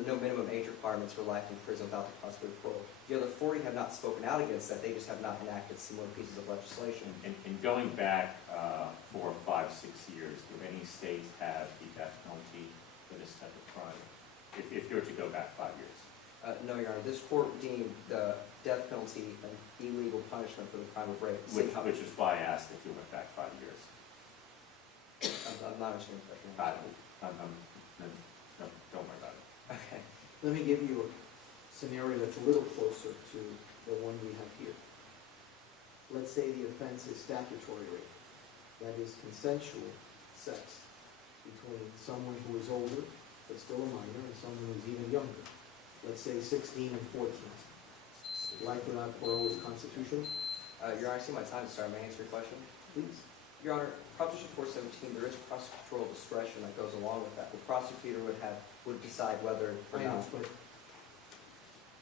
no minimum age requirements for life in prison without the possibility of parole. The other 40 have not spoken out against that. They just have not enacted similar pieces of legislation. And going back 4, 5, 6 years, do any states have the death penalty for this type of crime? If you were to go back 5 years. No, Your Honor. This court deemed the death penalty an illegal punishment for the crime of rape. Which is why I asked if you went back 5 years. I'm not ashamed of No, that. don't worry about it. Okay. Let me give you a scenario that's a little closer to the one we have here. Let's say the offense is statutory rape. That is consensual sex between someone who is older but still a minor and someone who is even younger. Let's say 16 and 14. Life without parole is constitutional? Your Honor, I see my time to start. May I answer your question? Please. Your Honor, Proposition 417, there is prosecutorial discretion that goes along with that. The prosecutor would decide whether or I know, not. but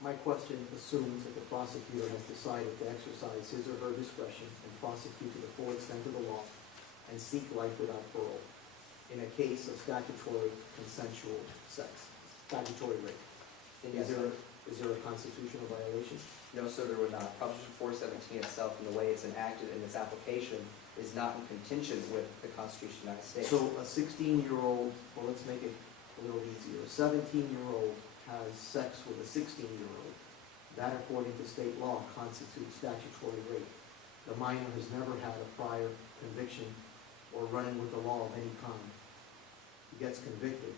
my question assumes that the prosecutor has decided to exercise his or her discretion and prosecute to the full extent of the law and seek life without parole in a case of statutory consensual sex, statutory rape. Yes, Is there a constitutional violation? No, sir, there would not. Proposition 417 itself and the way it's enacted in its application is not in contention with the Constitution of the United States. So a 16-year-old, well, let's make it a little easier. A 17-year-old has sex with a 16-year-old. That, according to state law, constitutes statutory rape. The minor has never had a prior conviction or running with the law of any kind. He gets convicted,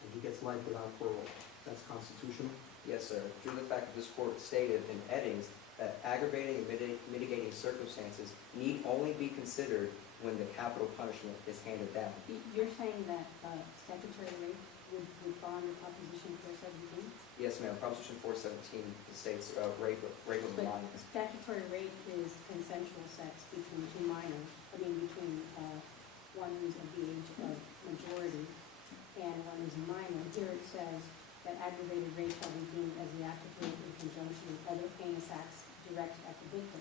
and he gets life without parole. That's constitutional? Yes, sir. Due to the fact that this court stated in Eddings that aggravating and mitigating circumstances need only be considered when the capital punishment is handed down. You're saying that statutory rape would fall under Proposition 417? Yes, ma'am. Proposition 417 states rape of a minor. Statutory rape is consensual sex between two minors, between one who's of the age of majority and one who's a minor. Here it says that aggravated rape shall be deemed as the act of rape in conjunction with other heinous acts directed at the victim.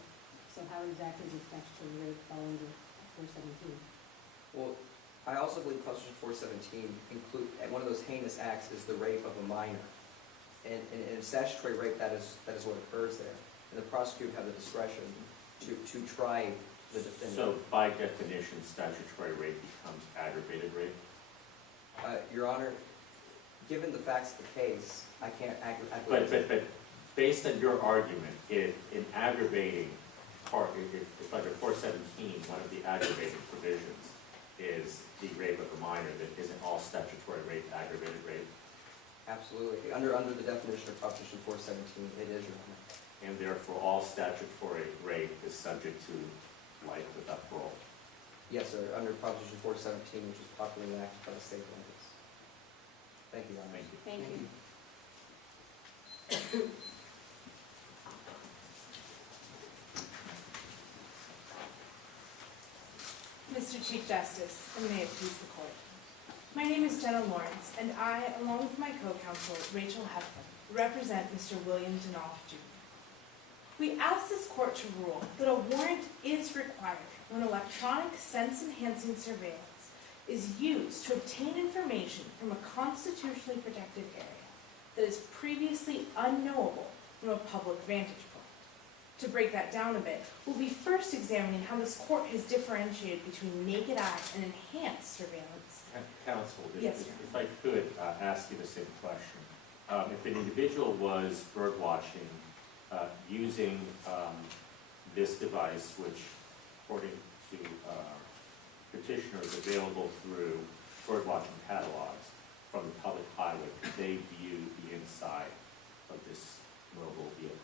So how exactly does statutory rape fall under 417? Well, I also believe Proposition 417 one of those heinous acts is the rape of a minor. And in statutory rape, that is what occurs there. And the prosecutor have the discretion to try the defendant. So by definition, statutory rape becomes aggravated rape? Your Honor, given the facts of the case, I can't But based on your argument, if in aggravating part, if under 417, one of the aggravating provisions is the rape of a minor, then isn't all statutory rape aggravated rape? Absolutely. Under the definition of Proposition 417, it is, Your Honor. And therefore, all statutory rape is subject to life without parole? Yes, sir. Under Proposition 417, which was popularly enacted by the state of Olympus. Thank you, Your Honor. Thank you. Thank you. Mr. Chief Justice, and may it please the Court. My name is Jenna Lorence, and I, along with my co-counsel, Rachel Heflin, represent Mr. William DeNolf, Jr. We ask this Court to rule that a warrant is required when electronic sense-enhancing surveillance is used to obtain information from a constitutionally protected area that is previously unknowable from a public vantage point. To break that down a bit, we'll be first examining how this Court has differentiated between naked eye and enhanced surveillance. Counsel, Yes, if I could ask you the same question. If an individual was birdwatching using this device, which according to Petitioner is available through birdwatching catalogs from the public highway, could they view the inside of this mobile vehicle?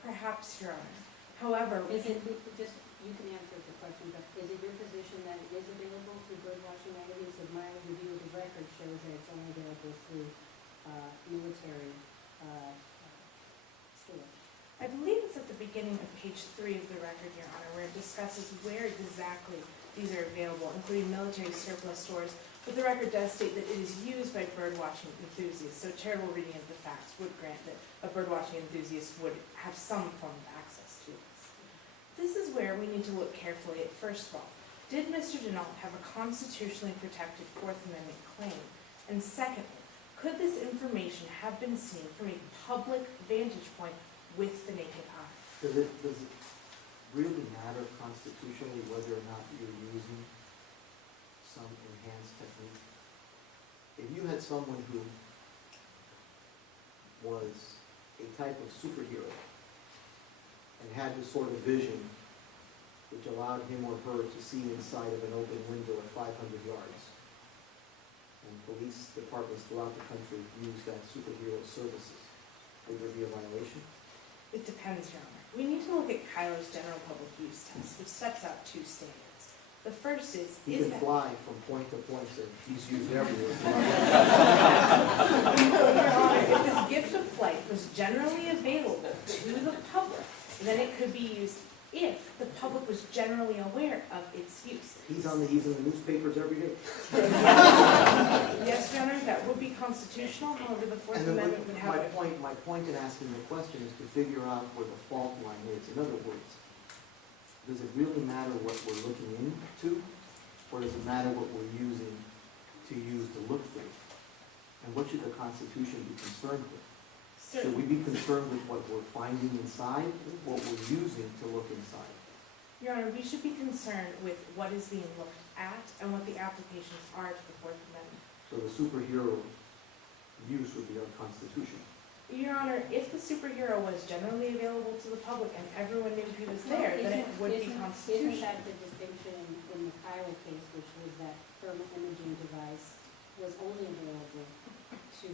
Perhaps, Your Honor. However, Is it, just, you can answer the question, but is it your position that it is available through birdwatching magazines? So my review of the record shows that it's only available through military stores. I believe it's at the beginning of page 3 of the record, Your Honor, where it discusses where exactly these are available, including military surplus stores. But the record does state that it is used by birdwatching enthusiasts, so charitable reading of the facts would grant that a birdwatching enthusiast would have some form of access to this. This is where we need to look carefully at, first of all, did Mr. DeNolf have a constitutionally protected Fourth Amendment claim? And secondly, Could this information have been seen from a public vantage point with the naked eye? Does it really matter constitutionally whether or not you're using some enhanced technique? If you had someone who was a type of superhero and had this sort of vision which allowed him or her to see inside of an open window at 500 yards, and police departments throughout the country use that superhero services, would there be a violation? It depends, Your Honor. We need to look at Kylo's general public use test, which sets out two standards. The first is He can that... fly from point to point, so he's used everywhere. Your Honor, if this gift of flight was generally available to the public, then it could be used if the public was generally aware of its use. He's in the newspapers every day. Yes, Your Honor, that would be constitutional, however, the Fourth And then Amendment would have it. my point in asking the question is to figure out where the fault line is. In other words, does it really matter what we're looking into, or does it matter what we're using to look through? And what should the Constitution be concerned with? Should we be concerned with what we're finding inside, what we're using to look inside? Your Honor, we should be concerned with what is being looked at and what the applications are to the Fourth Amendment. So the superhero use would be unconstitutional. Your Honor, if the superhero was generally available to the public and everyone knew he was there, then it would be Isn't constitutional. that the distinction in the Kyle case, which was that thermal imaging device was only available to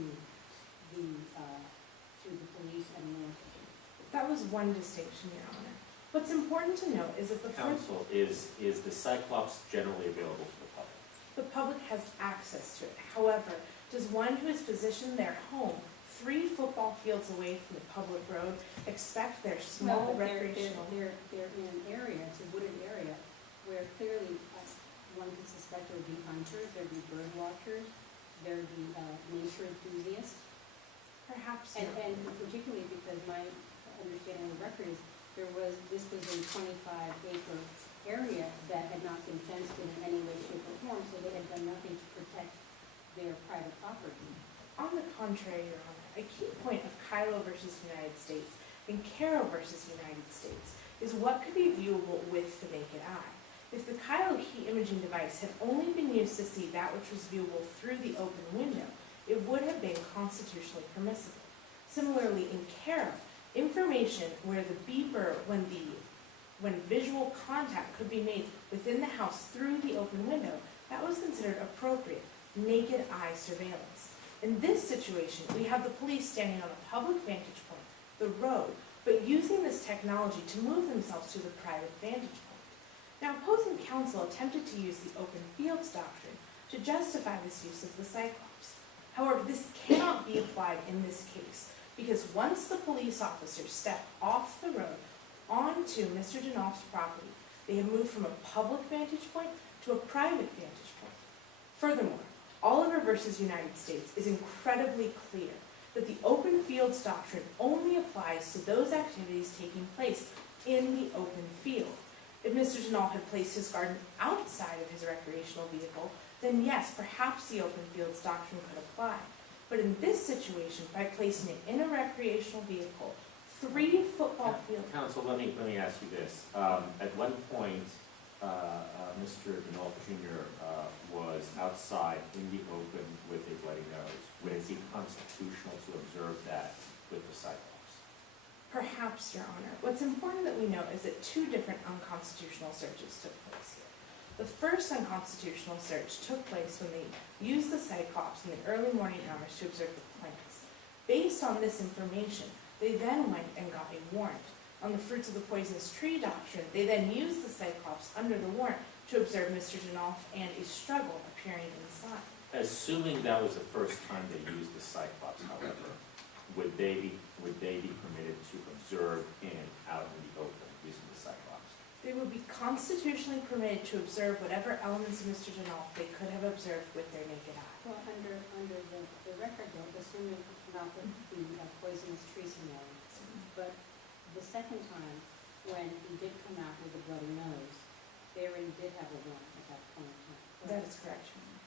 the police and law enforcement? That was one distinction, Your Honor. What's important to note is that the Fourth Counsel, is the Cyclops generally available to the public? The public has access to it. However, does one who is positioned their home 3 football fields away from the public road expect their small recreational... They're in an area, it's a wooded area, where clearly one can suspect there would be hunters, there'd be bird watchers, there'd be nature enthusiasts. Perhaps And not. particularly because my understanding of the record is this was a 25-acre area that had not been fenced in any way, shape, or form, so they had done nothing to protect their private property. On the contrary, Your Honor, a key point of Kylo versus United States and Caro versus United States is what could be viewable with the naked eye. If the Kylo key imaging device had only been used to see that which was viewable through the open window, it would have been constitutionally permissible. Similarly, in Caro, information where the beeper, when visual contact could be made within the house through the open window, that was considered appropriate, naked eye surveillance. In this situation, we have the police standing on a public vantage point, the road, but using this technology to move themselves to the private vantage point. Now, opposing counsel attempted to use the open fields doctrine to justify this use of the Cyclops. However, this cannot be applied in this case, because once the police officers step off the road onto Mr. DeNolf's property, they have moved from a public vantage point to a private vantage point. Furthermore, Oliver versus United States is incredibly clear that the open fields doctrine only applies to those activities taking place in the open field. If Mr. DeNolf had placed his garden outside of his recreational vehicle, then yes, perhaps the open fields doctrine could apply. But in this situation, by placing it in a recreational vehicle, 3 football fields... Counsel, let me ask you this. At one point, Mr. DeNolf Jr. Was outside in the open with a bloody nose. Would it be constitutional to observe that with the Cyclops? Perhaps, Your Honor. What's important that we know is that 2 different unconstitutional searches took place here. The first unconstitutional search took place when they used the Cyclops in the early morning hours to observe the plants. Based on this information, they then went and got a warrant. On the fruits of the poisonous tree doctrine, they then used the Cyclops under the warrant to observe Mr. DeNolf and a struggle appearing inside. Assuming that was the first time they used the Cyclops, however, would they be permitted to observe in and out in the open using the Cyclops? They would be constitutionally permitted to observe whatever elements of Mr. DeNolf they could have observed with their naked eye. Well, under the record, though, assuming not the poisonous tree scenario, but the second time, when he did come out with a bloody nose, they already did have a warrant at that point in time. That is correct, Your Honor.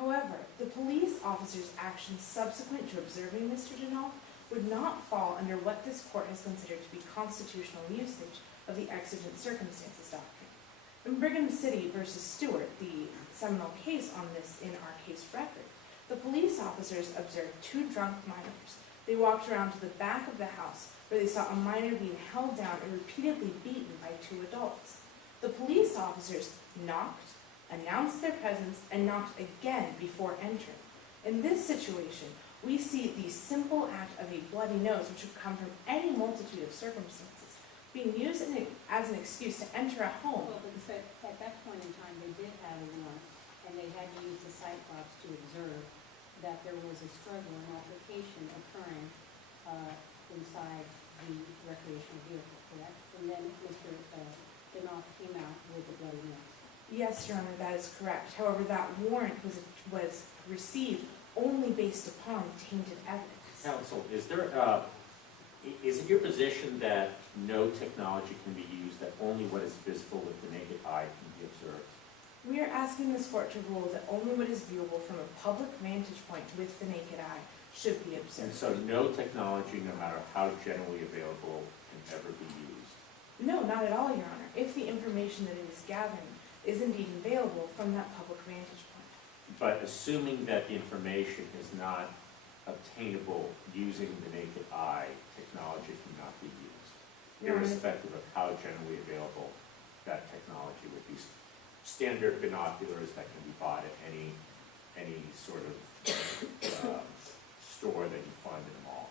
However, the police officer's actions subsequent to observing Mr. DeNolf would not fall under what this court has considered to be constitutional usage of the exigent circumstances doctrine. In Brigham City versus Stewart, the seminal case on this in our case record, the police officers observed two drunk minors. They walked around to the back of the house where they saw a minor being held down and repeatedly beaten by two adults. The police officers knocked, announced their presence, and knocked again before entering. In this situation, we see the simple act of a bloody nose, which would come from any multitude of circumstances, being used as an excuse to enter a home. Well, but at that point in time, they did have a warrant, and they had to use the cyclops to observe that there was a struggle and altercation occurring inside the recreational vehicle, correct? And then Mr. DeNolf came out with the bloody nose. Yes, Your Honor, that is correct. However, that warrant was received only based upon tainted evidence. Counsel, is it your position that no technology can be used, that only what is visible with the naked eye can be observed? We are asking this court to rule that only what is viewable from a public vantage point with the naked eye should be observed. And so no technology, no matter how generally available, can ever be used? No, not at all, Your Honor. If the information that it is gathering is indeed available from that public vantage point. But assuming that the information is not obtainable using the naked eye, technology cannot be used, Your Honor, irrespective of how generally available that technology would be. Standard binoculars that can be bought at any sort of store that you find in a mall.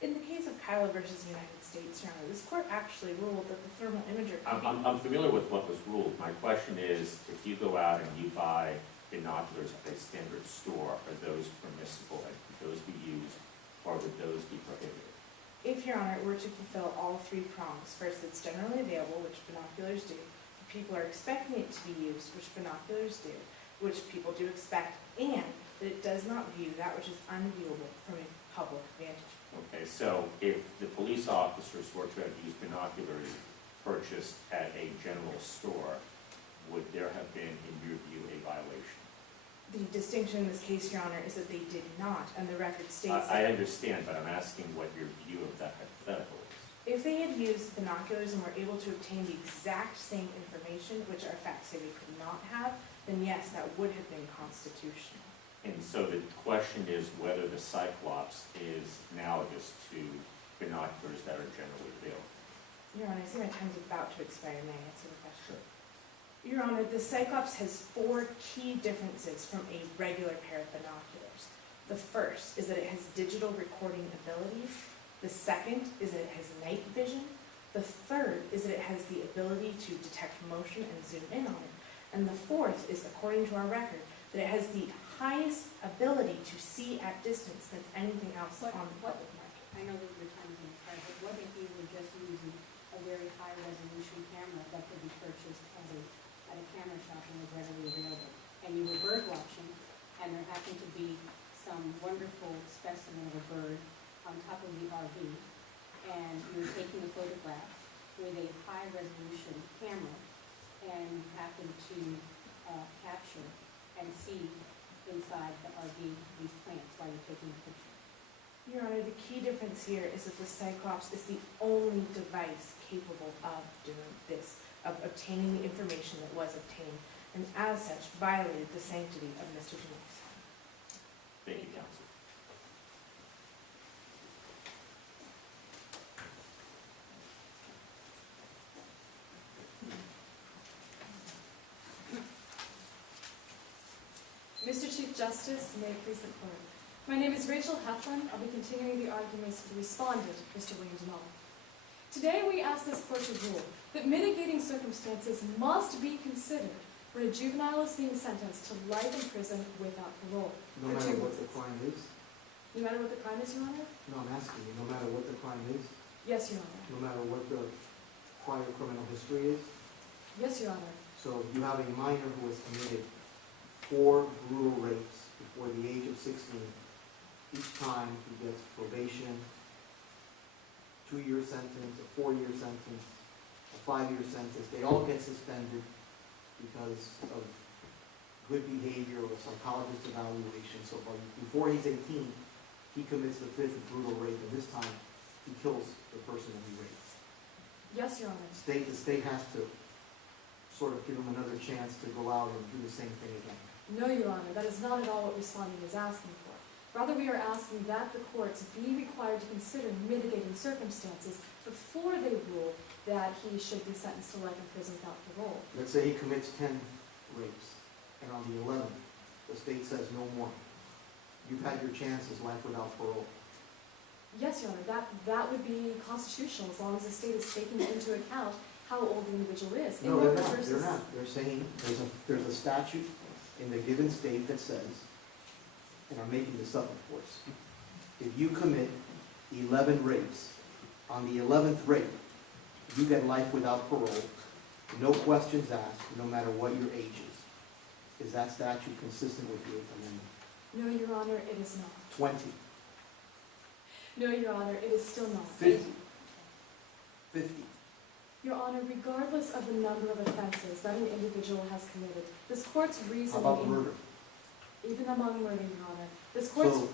in the case of Kyla versus the United States, Your Honor, this court actually ruled that the thermal imager could be... I'm familiar with what was ruled. My question is, if you go out and you buy binoculars at a standard store, are those permissible and could those be used, or would those be prohibited? If, Your Honor, it were to fulfill all three prongs, first, it's generally available, which binoculars do. People are expecting it to be used, which binoculars do, which people do expect, and that it does not view that which is unviewable from a public vantage point. Okay, so if the police officers were to have used binoculars purchased at a general store, would there have been, in your view, a violation? The distinction in this case, Your Honor, is that they did not, and the record states I that understand, but I'm asking what your view of that hypothetical is. if they had used binoculars and were able to obtain the exact same information, which our facts say they could not have, then yes, that would have been constitutional. And so the question is whether the Cyclops is analogous to binoculars that are generally available. Your Honor, I see my time's about to expire. May I answer the question? Your Honor, the Cyclops has 4 key differences from a regular pair of binoculars. The first is that it has digital recording abilities. The second is that it has night vision. The third is that it has the ability to detect motion and zoom in on it. And the fourth is, according to our record, that it has the highest ability to see at distance than anything else on the public market. I know that your time is expired, but what if you were just using a very high resolution camera that could be purchased at a camera shop and was readily available? And you were bird watching, and there happened to be some wonderful specimen of a bird on top of the RV, and you were taking a photograph with a high resolution camera, and you happened to capture and see inside the RV these plants while you're taking the picture. Your Honor, the key difference here is that the Cyclops is the only device capable of doing this, of obtaining the information that was obtained, and as such violated the sanctity of Mr. DeNolf's home. Thank you, counsel. Mr. Chief Justice, may it please the court. My name is Rachel Heflin. I'll be continuing the arguments for the respondent, Mr. William DeNolf. Today we ask this court to rule that mitigating circumstances must be considered when a juvenile is being sentenced to life in prison without parole. No matter what the crime is? No matter what the crime is, Your Honor? No, I'm asking you, no matter what the crime is? Yes, Your Honor. No matter what the prior criminal history is? Yes, Your Honor. So you have a minor who has committed 4 brutal rapes before the age of 16. Each time he gets probation, 2-year sentence, a 4-year sentence, a 5-year sentence. They all get suspended because of good behavior or a psychologist evaluation, so before he's 18, he commits the fifth brutal rape, and this time he kills the person that he raped. Yes, Your Honor. The state has to sort of give him another chance to go out and do the same thing again. No, Your Honor, that is not at all what Respondent is asking for. Rather, we are asking that the courts be required to consider mitigating circumstances before they rule that he should be sentenced to life in prison without parole. Let's say he commits 10 rapes, and on the 11th, the state says no more. You've had your chances, life without parole. Yes, Your Honor, that would be constitutional as long as the state is taking into account how old the individual is. No, they're not. They're not. They're saying there's a statute in the given state that says, and I'm making this up, of course, if you commit 11 rapes, on the 11th rape, you get life without parole, no questions asked, no matter what your age is. Is that statute consistent with the Eighth Amendment? No, Your Honor, it is not. 20, No, Your Honor, it is still not. 50, 50. Your Honor, regardless of the number of offenses that an individual has committed, this court's How reasoning... about murder? Even among murder, Your Honor. This court's... So,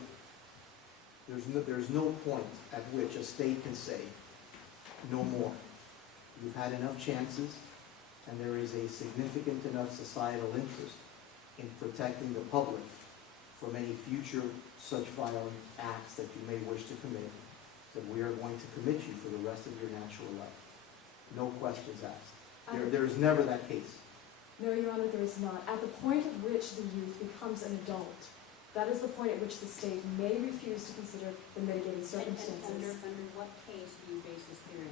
there's no point at which a state can say, no more. You've had enough chances, and there is a significant enough societal interest in protecting the public from any future such violent acts that you may wish to commit, that we are going to commit you for the rest of your natural life. No questions asked. There's never that case. No, Your Honor, there is not. At the point at which the youth becomes an adult, that is the point at which the state may refuse to consider the mitigating circumstances. And under what case do you base this theory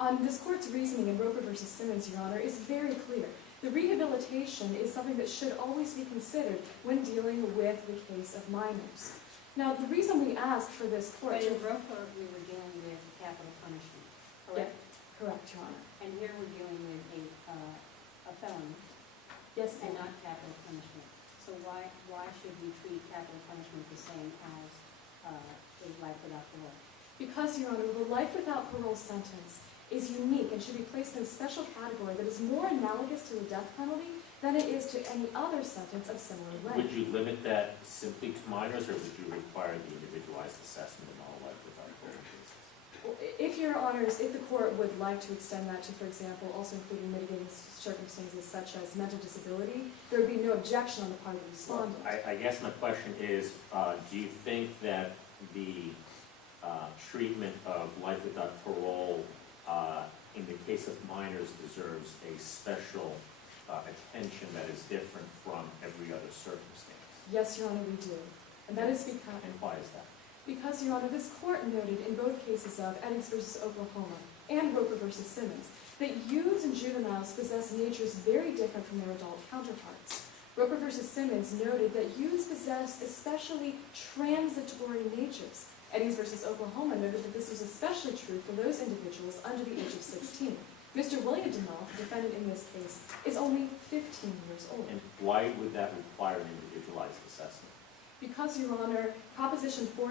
on? This court's reasoning in Roper v. Simmons, Your Honor, is very clear. The rehabilitation is something that should always be considered when dealing with the case of minors. Now, the reason we asked for this court... But in Roper, we were dealing with capital punishment, correct? Correct, Your Honor. And here we're dealing with a felony. Yes, And ma'am. not capital punishment. So why should we treat capital punishment the same as a life without parole? Because, Your Honor, the life without parole sentence is unique and should be placed in a special category that is more analogous to the death penalty than it is to any other sentence of similar length. Would you limit that simply to minors, or would you require the individualized assessment of all life without parole cases? If Your Honors, if the court would like to extend that to, for example, also including mitigating circumstances such as mental disability, there would be no objection on the part of the respondent. I guess my question is, do you think that the treatment of life without parole in the case of minors deserves a special attention that is different from every other circumstance? Yes, Your Honor, we do. And that is because... And why is that? Because, Your Honor, this court noted in both cases of Eddings v. Oklahoma and Roper v. Simmons that youths and juveniles possess natures very different from their adult counterparts. Roper v. Simmons noted that youths possess especially transitory natures. Eddings v. Oklahoma noted that this was especially true for those individuals under the age of 16. Mr. William DeNolf, the defendant in this case, is only 15 years old. And why would that require an individualized assessment? Because, Your Honor, Proposition 4